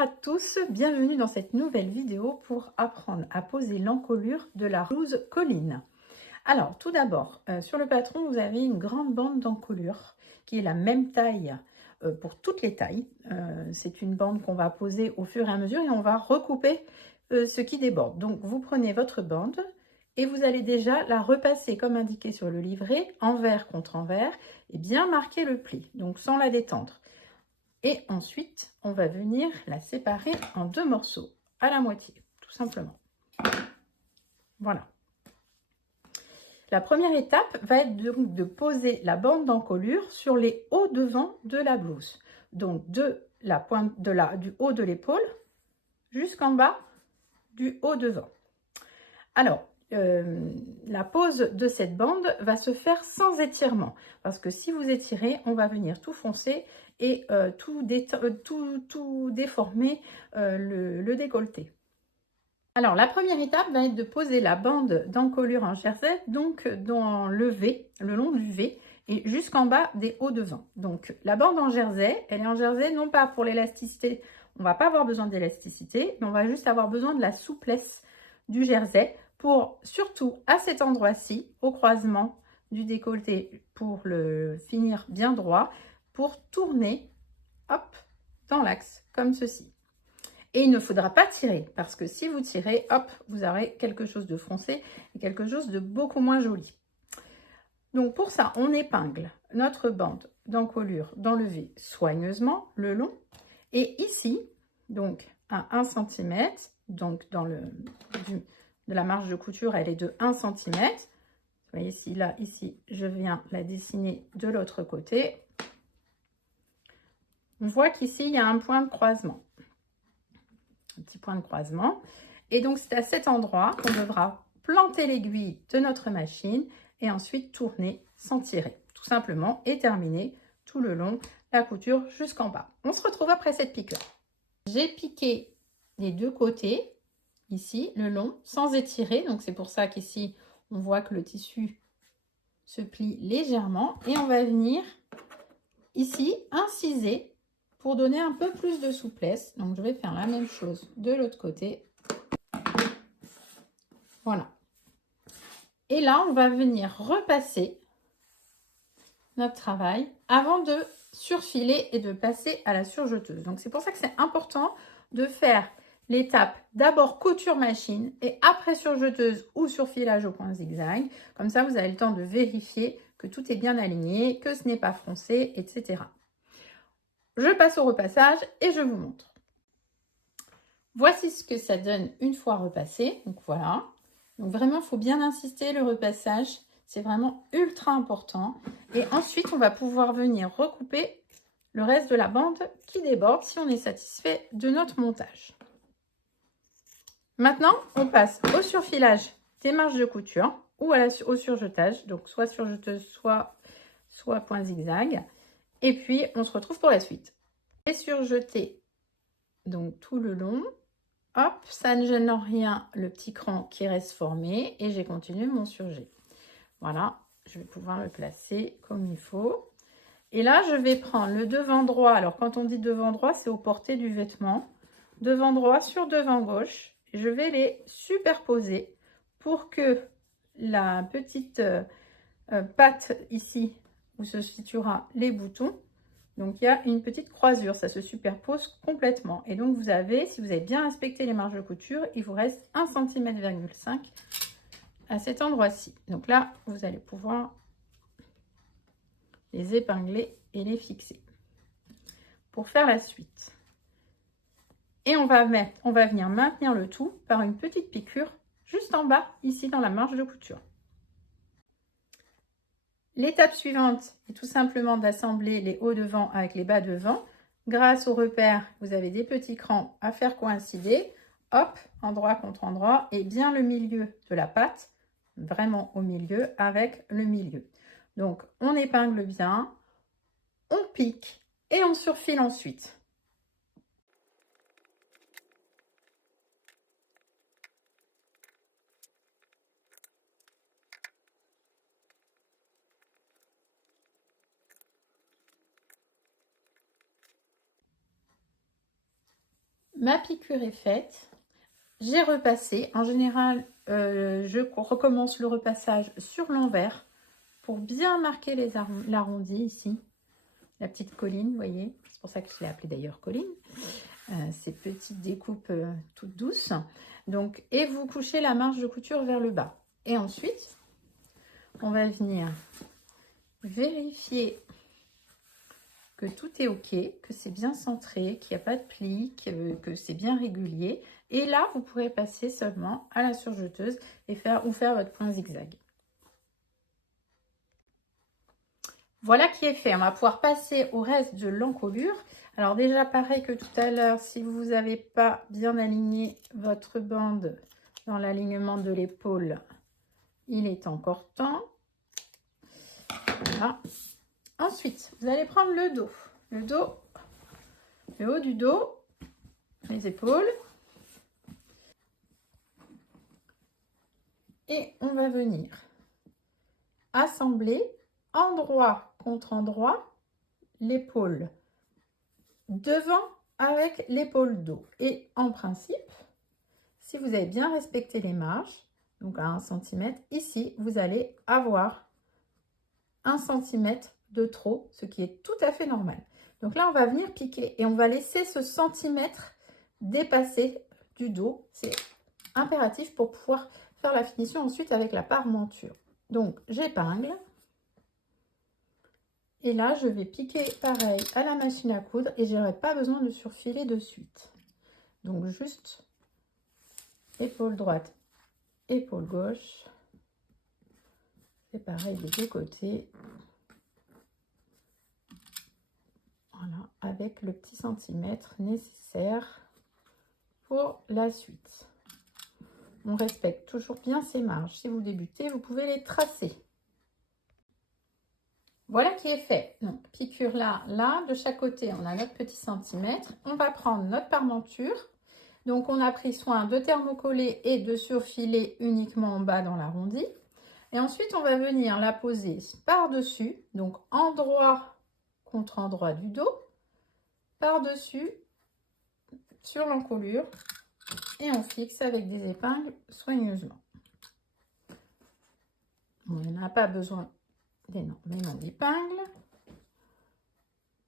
Bonjour à tous, bienvenue dans cette nouvelle vidéo pour apprendre à poser l'encolure de la blouse Colline. Alors tout d'abord, sur le patron vous avez une grande bande d'encolure qui est la même taille pour toutes les tailles. C'est une bande qu'on va poser au fur et à mesure et on va recouper ce qui déborde. Donc vous prenez votre bande et vous allez déjà la repasser comme indiqué sur le livret, envers contre envers, et bien marquer le pli, donc sans la détendre. Et ensuite, on va venir la séparer en deux morceaux, à la moitié, tout simplement. Voilà. La première étape va être de poser la bande d'encolure sur les hauts devants de la blouse. Donc, de la pointe du haut de l'épaule jusqu'en bas du haut devant. Alors, la pose de cette bande va se faire sans étirement. Parce que si vous étirez, on va venir tout foncer et tout déformer le décolleté. Alors, la première étape va être de poser la bande d'encolure en jersey, donc dans le V, le long du V, et jusqu'en bas des hauts devant. Donc, la bande en jersey, elle est en jersey non pas pour l'élasticité, on va pas avoir besoin d'élasticité, mais on va juste avoir besoin de la souplesse du jersey pour, surtout à cet endroit-ci, au croisement du décolleté, pour le finir bien droit, pour tourner, hop, dans l'axe, comme ceci. Et il ne faudra pas tirer, parce que si vous tirez, hop, vous aurez quelque chose de foncé et quelque chose de beaucoup moins joli. Donc pour ça, on épingle notre bande d'encolure dans le V soigneusement, le long. Et ici, donc à 1 cm, donc de la marge de couture, elle est de 1 cm. Vous voyez ici, là, ici, je viens la dessiner de l'autre côté. On voit qu'ici, il y a un point de croisement. Un petit point de croisement. Et donc, c'est à cet endroit qu'on devra planter l'aiguille de notre machine et ensuite tourner sans tirer, tout simplement, et terminer tout le long la couture jusqu'en bas. On se retrouve après cette piqûre. J'ai piqué les deux côtés, ici, le long, sans étirer. Donc, c'est pour ça qu'ici, on voit que le tissu se plie légèrement. Et on va venir ici inciser pour donner un peu plus de souplesse. Donc, je vais faire la même chose de l'autre côté. Voilà. Et là, on va venir repasser notre travail avant de surfiler et de passer à la surjeteuse. Donc, c'est pour ça que c'est important de faire l'étape d'abord couture machine et après surjeteuse ou surfilage au point zigzag. Comme ça, vous avez le temps de vérifier que tout est bien aligné, que ce n'est pas froncé, etc. Je passe au repassage et je vous montre. Voici ce que ça donne une fois repassé. Donc, voilà. Donc, vraiment, il faut bien insister, le repassage. C'est vraiment ultra important. Et ensuite, on va pouvoir venir recouper le reste de la bande qui déborde si on est satisfait de notre montage. Maintenant, on passe au surfilage des marges de couture ou au surjetage. Donc, soit surjeteuse, soit point zigzag. Et puis, on se retrouve pour la suite. Et surjeter donc tout le long. Hop, ça ne gêne en rien le petit cran qui reste formé. Et j'ai continué mon surjet. Voilà, je vais pouvoir le placer comme il faut. Et là, je vais prendre le devant droit. Alors, quand on dit devant droit, c'est aux portées du vêtement. Devant droit sur devant gauche. Je vais les superposer pour que la petite patte ici, où se situera les boutons, donc il y a une petite croisure, ça se superpose complètement. Et donc, vous avez, si vous avez bien respecté les marges de couture, il vous reste 1,5 cm à cet endroit-ci. Donc là, vous allez pouvoir les épingler et les fixer pour faire la suite. Et on va venir maintenir le tout par une petite piqûre juste en bas, ici dans la marge de couture. L'étape suivante est tout simplement d'assembler les hauts devant avec les bas devant. Grâce au repère, vous avez des petits crans à faire coïncider. Hop, endroit contre endroit et bien le milieu de la patte, vraiment au milieu avec le milieu. Donc, on épingle bien, on pique et on surfile ensuite. ma piqûre est faite. J'ai repassé. En général, je recommence le repassage sur l'envers pour bien marquer l'arrondi ici. La petite colline, vous voyez. C'est pour ça que je l'ai appelée d'ailleurs colline. Ces petites découpes toutes douces. Donc, et vous couchez la marge de couture vers le bas. Et ensuite, on va venir vérifier que tout est ok, que c'est bien centré, qu'il n'y a pas de plis, que c'est bien régulier. Et là, vous pourrez passer seulement à la surjeteuse et faire votre point zigzag. Voilà qui est fait. On va pouvoir passer au reste de l'encolure. Alors déjà, pareil que tout à l'heure, si vous n'avez pas bien aligné votre bande dans l'alignement de l'épaule, il est encore temps. Voilà. Ensuite, vous allez prendre le dos. Le haut du dos, les épaules. Et on va venir assembler endroit contre endroit l'épaule devant avec l'épaule dos. Et en principe, si vous avez bien respecté les marges, donc à 1 cm, ici, vous allez avoir 1 cm de trop, ce qui est tout à fait normal. Donc là, on va venir piquer et on va laisser ce centimètre dépasser du dos. C'est impératif pour pouvoir faire la finition ensuite avec la parmenture. Donc, j'épingle. Et là, je vais piquer pareil à la machine à coudre et je n'aurai pas besoin de surfiler de suite. Donc, juste épaule droite, épaule gauche. C'est pareil des deux côtés. Voilà, avec le petit centimètre nécessaire pour la suite. On respecte toujours bien ces marges. Si vous débutez, vous pouvez les tracer. Voilà qui est fait. Donc, piqûre là, de chaque côté, on a notre petit centimètre. On va prendre notre parmenture. Donc, on a pris soin de thermocoller et de surfiler uniquement en bas dans l'arrondi. Et ensuite, on va venir la poser par-dessus, donc endroit contre endroit du dos, par-dessus sur l'encolure. Et on fixe avec des épingles soigneusement. On n'a pas besoin d'énormément d'épingles.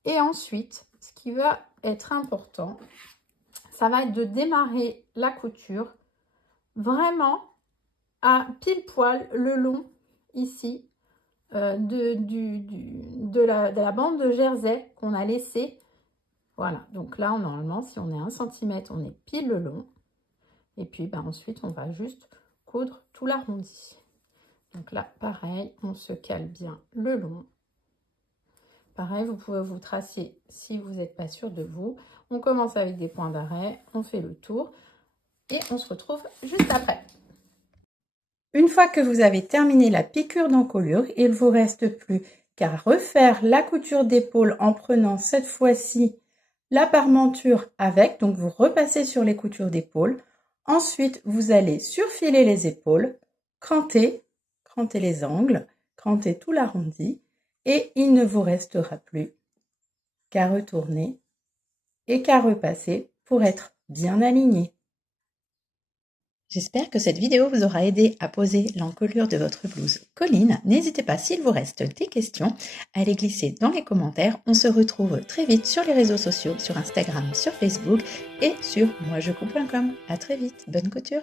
Et ensuite, ce qui va être important, ça va être de démarrer la couture vraiment à pile poil le long ici de la bande de jersey qu'on a laissé. Voilà, donc là, normalement, si on est 1 cm, on est pile le long. Et puis, ensuite, on va juste coudre tout l'arrondi. Donc là, pareil, on se cale bien le long. Pareil, vous pouvez vous tracer si vous n'êtes pas sûr de vous. On commence avec des points d'arrêt, on fait le tour et on se retrouve juste après. Une fois que vous avez terminé la piqûre d'encolure, il ne vous reste plus qu'à refaire la couture d'épaule en prenant cette fois-ci la parmenture avec. Donc, vous repassez sur les coutures d'épaule. Ensuite, vous allez surfiler les épaules, cranter les angles, cranter tout l'arrondi et il ne vous restera plus qu'à retourner et qu'à repasser pour être bien aligné. J'espère que cette vidéo vous aura aidé à poser l'encolure de votre blouse colline. N'hésitez pas, s'il vous reste des questions, à les glisser dans les commentaires. On se retrouve très vite sur les réseaux sociaux, sur Instagram, sur Facebook et sur moijecoupe.com. À très vite, bonne couture!